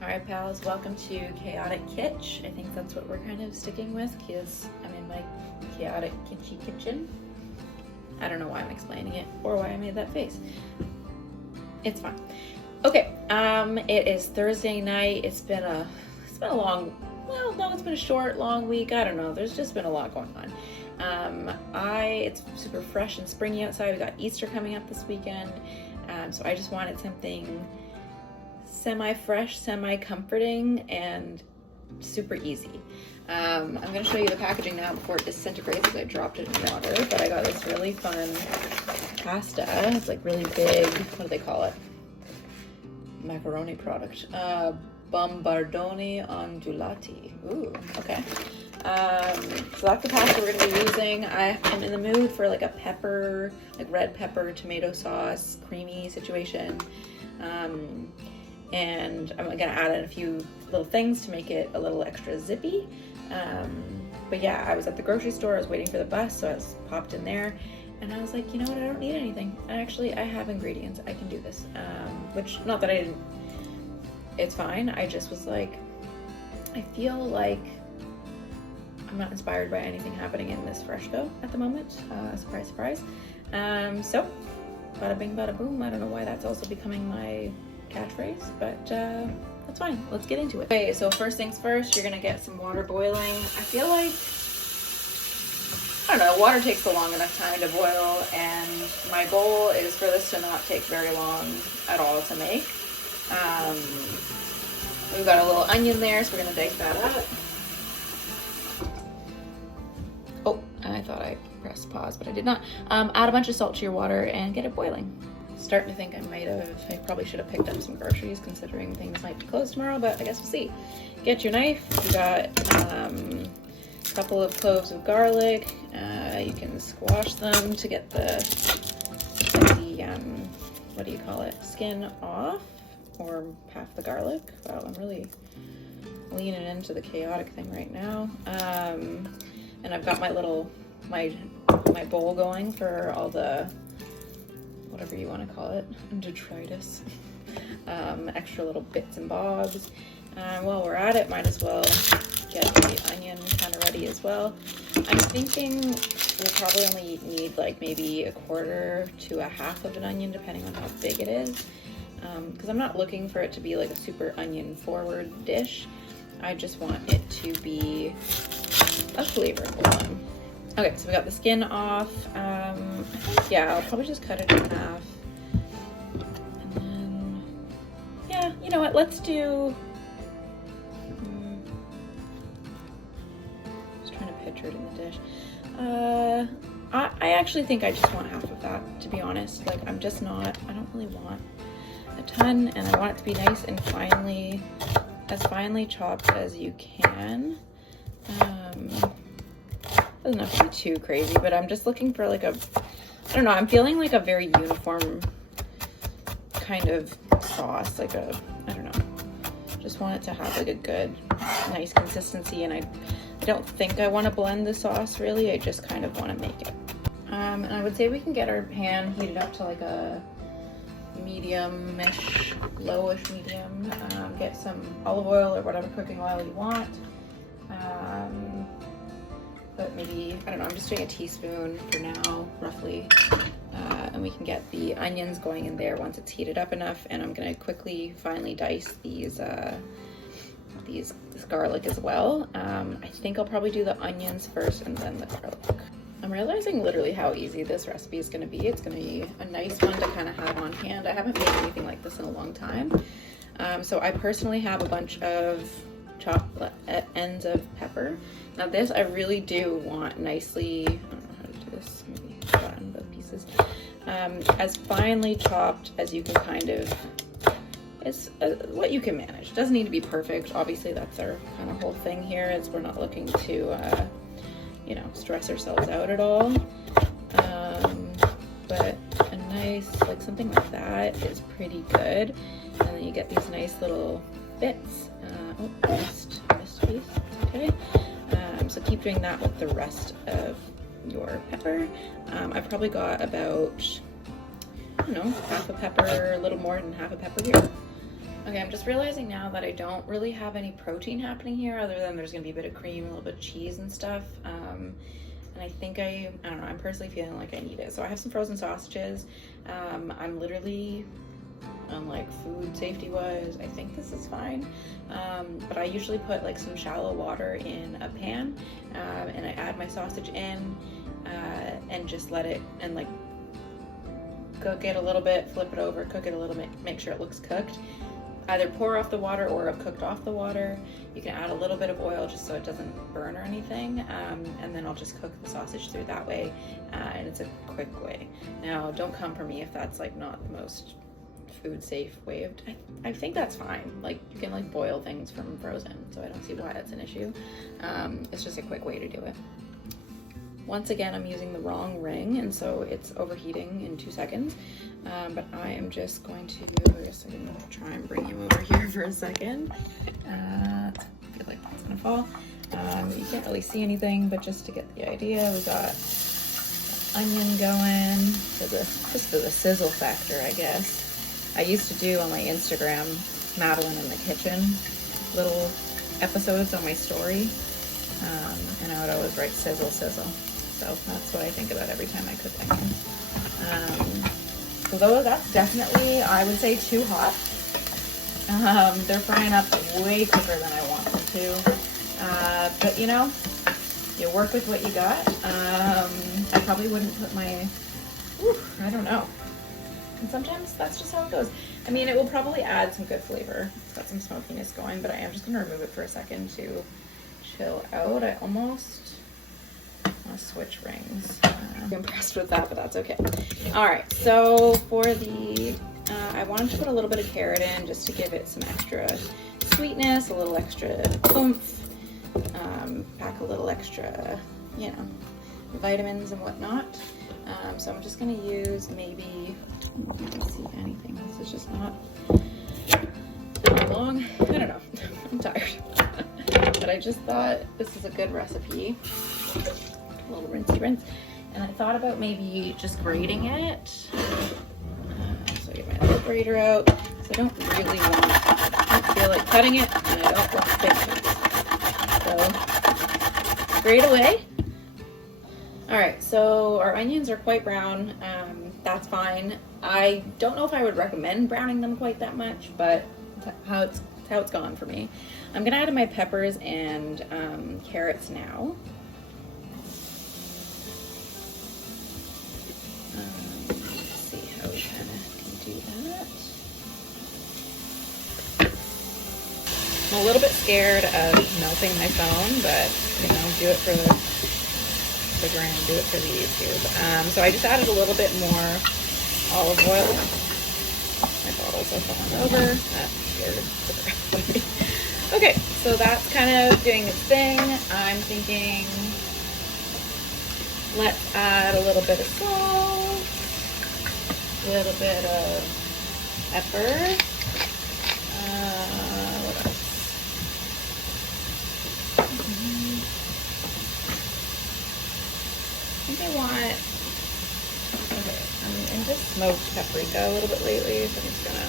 Alright pals, welcome to Chaotic Kitch. I think that's what we're kind of sticking with because I'm in my chaotic kitschy kitchen. I don't know why I'm explaining it or why I made that face. It's fine. Okay, it is Thursday night. It's been a long, well, no, it's been a short, long week. I don't know. There's just been a lot going on. It's super fresh and springy outside. We got Easter coming up this weekend. So I just wanted something semi-fresh, semi-comforting, and super easy. I'm going to show you the packaging now before it disintegrates because I dropped it in water, but I got this really fun pasta. It's like really big, what do they call it? Macaroni product. Bombardoni Ondulati. Ooh, okay. So that's the pasta we're going to be using. I am in the mood for like a pepper, like red pepper, tomato sauce, creamy situation. And I'm gonna add in a few little things to make it a little extra zippy. But yeah, I was at the grocery store, I was waiting for the bus, so I popped in there and I was like, you know what, I don't need anything. I have ingredients, I can do this. Which, not that I didn't, it's fine. I just was like, I feel like I'm not inspired by anything happening in this fresh go at the moment. Surprise, surprise. So, bada bing, bada boom. I don't know why that's also becoming my catchphrase, but that's fine. Let's get into it. Okay, so first things first, you're gonna get some water boiling. I feel like, I don't know, water takes a long enough time to boil, and my goal is for this to not take very long at all to make. We've got a little onion there, so we're gonna dice that up. Oh, I thought I pressed pause, but I did not. Add a bunch of salt to your water and get it boiling. Starting to think I probably should have picked up some groceries considering things might be closed tomorrow, but I guess we'll see. Get your knife. You got a couple of cloves of garlic. You can squash them to get the what do you call it, skin off, or half the garlic. Wow, I'm really leaning into the chaotic thing right now. And I've got my bowl going for all the, whatever you want to call it, detritus, extra little bits and bobs. While we're at it, might as well get the onion kind of ready as well. I'm thinking we'll probably only need like maybe a quarter to a half of an onion, depending on how big it is, because I'm not looking for it to be like a super onion forward dish. I just want it to be a flavorful one. Okay, so we got the skin off. I think, yeah, I'll probably just cut it in half. And then, yeah, you know what, let's do, just trying to picture it in the dish. I actually think I just want half of that, to be honest. Like, I don't really want a ton, and I want it to be nice and as finely chopped as you can. Doesn't have to be too crazy, but I'm just looking for like I don't know, I'm feeling like a very uniform kind of sauce, like I don't know, just want it to have like a good, nice consistency, and I don't think I want to blend the sauce really, I just kind of want to make it. And I would say we can get our pan heated up to like a medium-ish, lowish medium. Get some olive oil or whatever cooking oil you want. But maybe, I don't know, I'm just doing a teaspoon for now, roughly. And we can get the onions going in there once it's heated up enough. And I'm gonna quickly, finely dice this garlic as well. I think I'll probably do the onions first and then the garlic. I'm realizing literally how easy this recipe is gonna be. It's gonna be a nice one to kind of have on hand. I haven't made anything like this in a long time. So I personally have a bunch of chopped ends of pepper. Now this I really do want nicely, I don't know how to do this, maybe flatten both pieces, as finely chopped as you can kind of, it's what you can manage. It doesn't need to be perfect. Obviously that's our kind of whole thing here, is we're not looking to, you know, stress ourselves out at all. But a nice, like something like that is pretty good. And then you get these nice little bits. Oh, missed piece, okay. So keep doing that with the rest of your pepper. I've probably got about, I don't know, half a pepper, a little more than half a pepper here. Okay, I'm just realizing now that I don't really have any protein happening here other than there's gonna be a bit of cream, a little bit of cheese and stuff. And I think I don't know, I'm personally feeling like I need it. So I have some frozen sausages. I'm literally, like food safety wise, I think this is fine. But I usually put like some shallow water in a pan, and I add my sausage in, and just let it, and like cook it a little bit, flip it over, cook it a little bit, make sure it looks cooked. Either pour off the water or have cooked off the water. You can add a little bit of oil just so it doesn't burn or anything, and then I'll just cook the sausage through that way, and it's a quick way. Now, don't come for me if that's like not the most food safe way of, I think that's fine. Like you can like boil things from frozen, so I don't see why that's an issue. It's just a quick way to do it. Once again, I'm using the wrong ring, and so it's overheating in 2 seconds. But I am just going to, I guess I can try and bring you over here for a second. I feel like that's gonna fall. You can't really see anything, but just to get the idea, we got onion going just for the sizzle factor, I guess. I used to do on my Instagram, Madeline in the kitchen, little episodes on my story. And I would always write sizzle, sizzle. So that's what I think about every time I cook onion. Although that's definitely, I would say, too hot. They're frying up way quicker than I want them to. But you know, you work with what you got. I probably wouldn't put my, I don't know. And sometimes that's just how it goes. I mean, it will probably add some good flavor. It's got some smokiness going, but I am just gonna remove it for a second to chill out. I almost want to switch rings. I'm impressed with that, but that's okay. All right, so for the, I wanted to put a little bit of carrot in just to give it some extra sweetness, a little extra oomph, pack a little extra, you know, vitamins and whatnot. So I'm just gonna use maybe, I can't see anything. This is just not long. I don't know. I'm tired. But I just thought this is a good recipe. A little rinsey rinse. And I thought about maybe just grating it. So I get my little grater out. So I don't really want, I don't feel like cutting it, and I don't want big chunks. So grate away. All right, so our onions are quite brown. That's fine. I don't know if I would recommend browning them quite that much, but how it's gone for me. I'm gonna add in my peppers and carrots now. Let's see how we kind of can do that. I'm a little bit scared of melting my phone, but you know, do it for the gram, do it for the YouTube. So I just added a little bit more olive oil. My bottles are falling over. That's scared. Okay, so that's kind of doing its thing. I'm thinking, let's add a little bit of salt, a little bit of pepper. What else? I think I want, okay, I'm into smoked paprika a little bit lately, so I'm just gonna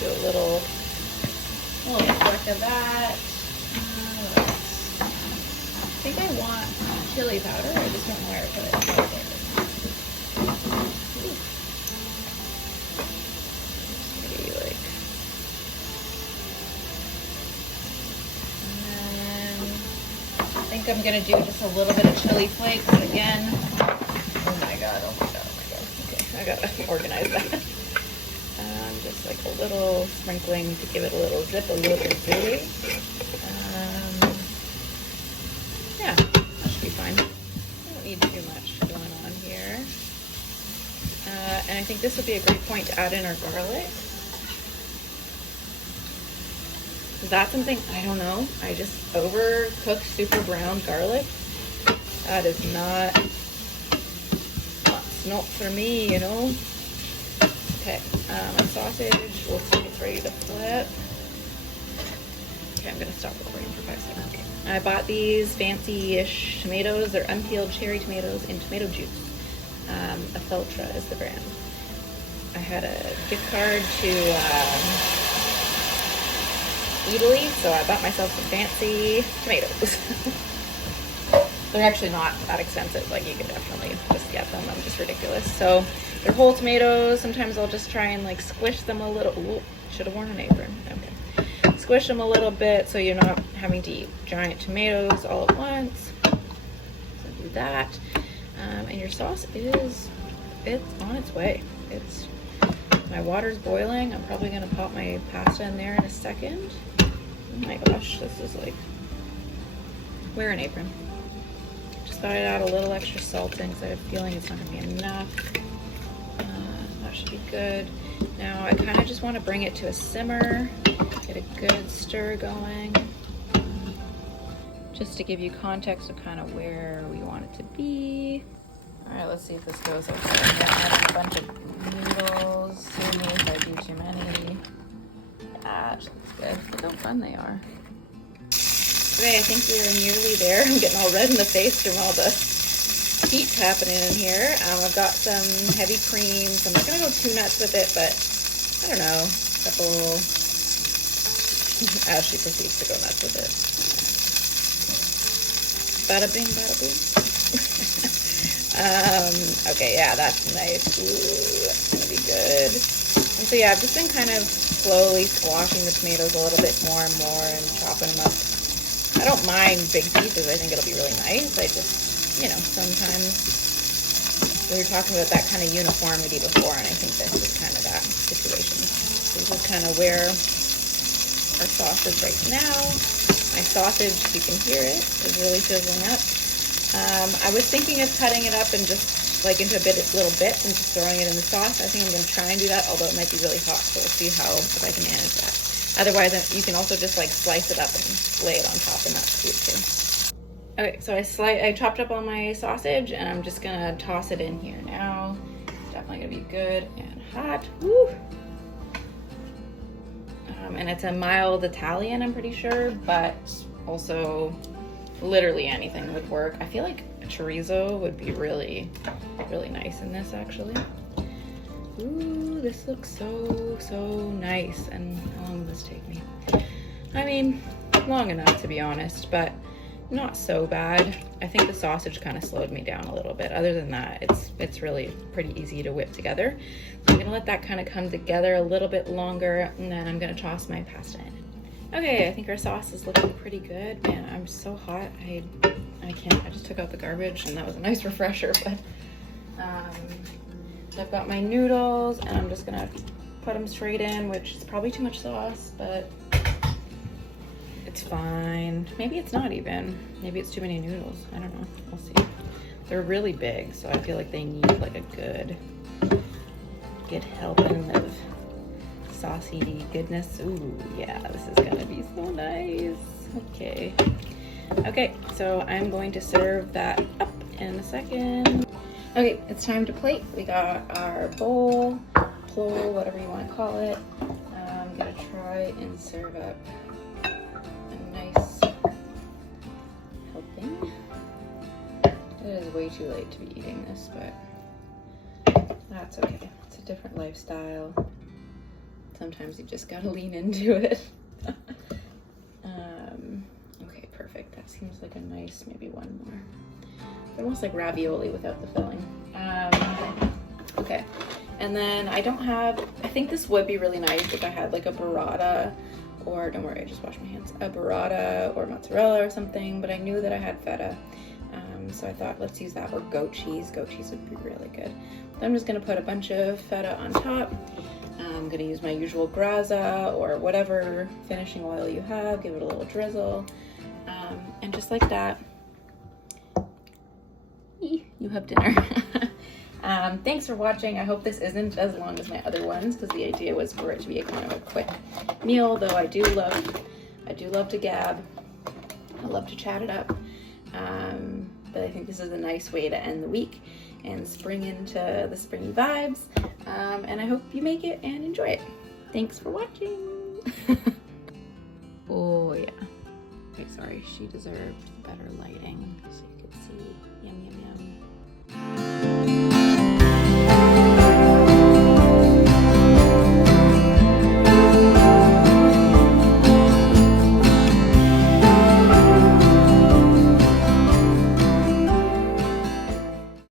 do a little flick of that. I think I want chili powder. I just don't know where to put it. Maybe like, and then I think I'm gonna do just a little bit of chili flakes again. Oh my god! Okay, I gotta organize that. Just like a little sprinkling to give it a little zip, a little gooey. Yeah, that should be fine. I don't need too much going on here. And I think this would be a great point to add in our garlic. Is that something? I don't know. I just overcooked super brown garlic. That is not for me, you know. Okay, my sausage, we'll see it's ready to flip. Okay, I'm gonna stop recording for 5 seconds. I bought these fancy-ish tomatoes. They're unpeeled cherry tomatoes in tomato juice. Afeltra is the brand. I had a gift card to Italy, so I bought myself some fancy tomatoes. They're actually not that expensive, like you can definitely just get them. I'm just ridiculous. So they're whole tomatoes. Sometimes I'll just try and like squish them a little. Ooh, should have worn an apron. Okay. Squish them a little bit so you're not having to eat giant tomatoes all at once. So do that. And your sauce it's on its way. My water's boiling. I'm probably gonna pop my pasta in there in a second. Oh my gosh, this is like, wear an apron. Just thought I'd add a little extra salt in because I have a feeling it's not gonna be enough. That should be good. Now I kind of just want to bring it to a simmer, get a good stir going, just to give you context of kind of where we want it to be. All right, let's see if this goes okay. I'm gonna add a bunch of noodles. Sue me if I do too many. That looks good. Look how fun they are. Okay, I think we're nearly there. I'm getting all red in the face from all the heat happening in here. I've got some heavy creams. I'm not gonna go too nuts with it, but I don't know, a couple. As she proceeds to go nuts with it. Bada bing, bada boom. Okay, yeah, that's nice. Ooh, that's gonna be good. And so yeah, I've just been kind of slowly squashing the tomatoes a little bit more and more and chopping them up. I don't mind big pieces. I think it'll be really nice. I just, you know, sometimes we were talking about that kind of uniformity before, and I think this is kind of that situation. This is kind of where our sauce is right now. My sausage, you can hear it, is really sizzling up. I was thinking of cutting it up and just like into little bits and just throwing it in the sauce. I think I'm going to try and do that, although it might be really hot, so we'll see if I can manage that. Otherwise, you can also just like slice it up and lay it on top, and that's cute too. Okay, so I chopped up all my sausage, and I'm just gonna toss it in here now. Definitely gonna be good and hot. Woo! And it's a mild Italian, I'm pretty sure, but also literally anything would work. I feel like a chorizo would be really, really nice in this actually. Ooh, this looks so nice. And how long does this take me? I mean, long enough to be honest, but not so bad. I think the sausage kind of slowed me down a little bit. Other than that, it's really pretty easy to whip together. So I'm gonna let that kind of come together a little bit longer, and then I'm gonna toss my pasta in. Okay, I think our sauce is looking pretty good. Man, I'm so hot. I can't. I just took out the garbage, and that was a nice refresher. But so I've got my noodles, and I'm just gonna put them straight in, which is probably too much sauce, but it's fine. Maybe it's not even. Maybe it's too many noodles. I don't know. We'll see. They're really big, so I feel like they need like a good helping of saucy goodness. Ooh, yeah, this is gonna be so nice. Okay, so I'm going to serve that up in a second. Okay, it's time to plate. We got our bowl, plow, whatever you want to call it. I'm gonna try and serve up a nice helping. It is way too late to be eating this, but that's okay. It's a different lifestyle. Sometimes you just gotta lean into it. Okay, perfect. That seems like a nice, maybe one more. It's almost like ravioli without the filling. Okay, and then I think this would be really nice if I had like a burrata, or don't worry, I just washed my hands. A burrata or mozzarella or something, but I knew that I had feta. So I thought, let's use that, or goat cheese. Goat cheese would be really good. So I'm just gonna put a bunch of feta on top. I'm gonna use my usual Graza or whatever finishing oil you have, give it a little drizzle. And just like that, you have dinner. Thanks for watching. I hope this isn't as long as my other ones, because the idea was for it to be a kind of a quick meal, though I do love to gab. I love to chat it up. But I think this is a nice way to end the week and spring into the springy vibes. And I hope you make it and enjoy it. Thanks for watching. Oh yeah. Okay, sorry, she deserved better lighting so you could see. Yum, yum, yum.